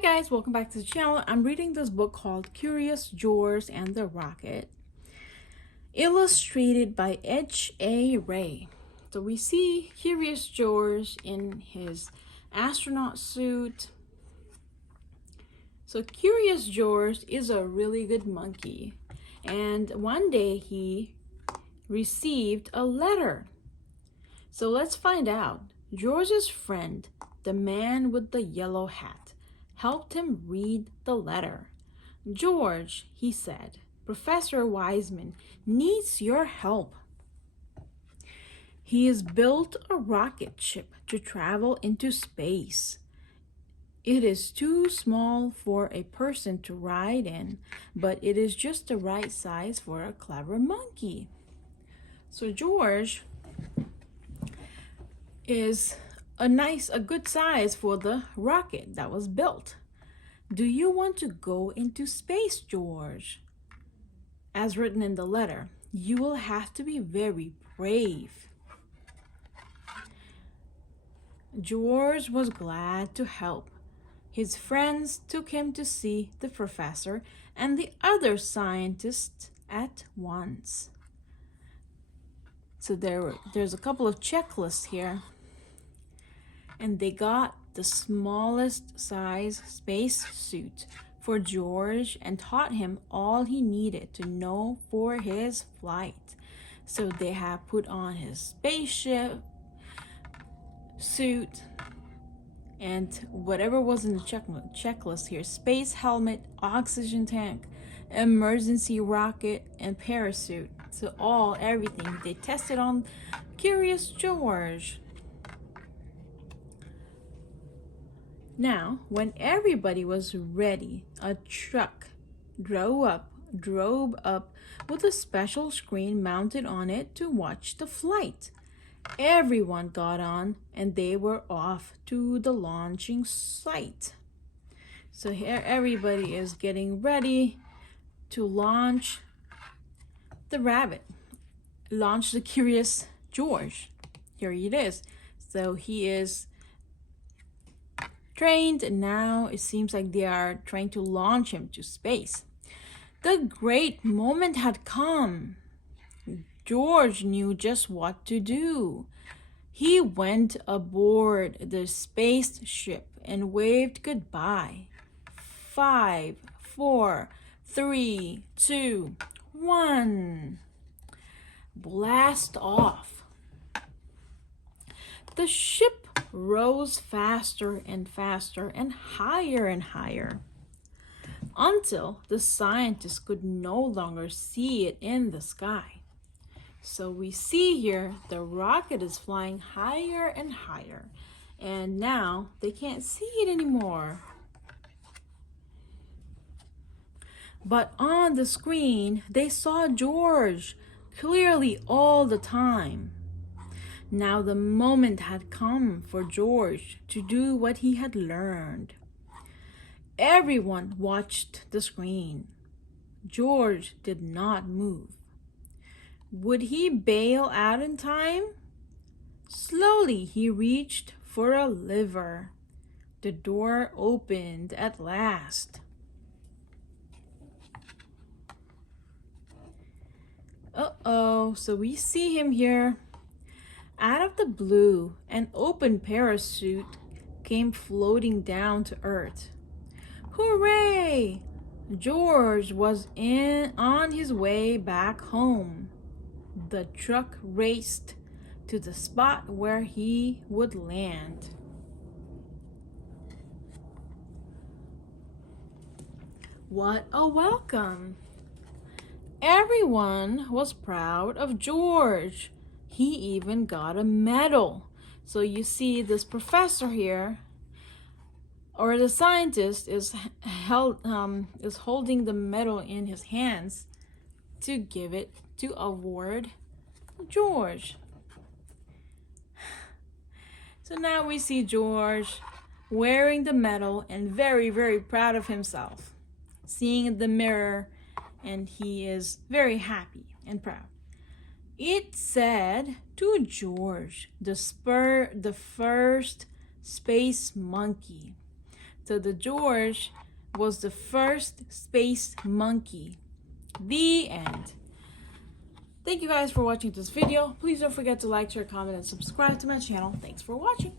Hi guys, welcome back to the channel. I'm reading this book called Curious George and the Rocket, illustrated by H.A. Ray. So we see Curious George in his astronaut suit. So Curious George is a really good monkey, and one day he received a letter. So let's find out. George's friend, the man with the yellow hat, helped him read the letter. "George," he said, "Professor Wiseman needs your help. He has built a rocket ship to travel into space. It is too small for a person to ride in, but it is just the right size for a clever monkey." So George is a good size for the rocket that was built. "Do you want to go into space, George?" As written in the letter, "You will have to be very brave." George was glad to help. His friends took him to see the professor and the other scientists at once. So there's a couple of checklists here. And they got the smallest size space suit for George and taught him all he needed to know for his flight. So they have put on his spaceship suit and whatever was in the checklist here: space helmet, oxygen tank, emergency rocket, and parachute. So everything they tested on Curious George. Now, when everybody was ready, a truck drove up with a special screen mounted on it to watch the flight. Everyone got on and they were off to the launching site. So here everybody is getting ready to launch the Curious George. Here it is. So he is trained, and now it seems like they are trying to launch him to space. The great moment had come. George knew just what to do. He went aboard the spaceship and waved goodbye. 5, 4, 3, 2, 1. Blast off. The ship rose faster and faster and higher until the scientists could no longer see it in the sky. So we see here the rocket is flying higher and higher, and now they can't see it anymore. But on the screen, they saw George clearly all the time. Now the moment had come for George to do what he had learned. Everyone watched the screen. George did not move. Would he bail out in time? Slowly he reached for a lever. The door opened at last. So we see him here. Out of the blue, an open parachute came floating down to earth. Hooray! George was on his way back home. The truck raced to the spot where he would land. What a welcome! Everyone was proud of George. He even got a medal. So you see this professor here, or the scientist, is holding the medal in his hands to award George. So now we see George wearing the medal and very, very proud of himself, seeing in the mirror, and he is very happy and proud. It said, "To George, the first space monkey, So the George was the first space monkey. The end. Thank you guys for watching this video. Please don't forget to like, share, comment, and subscribe to my channel. Thanks for watching.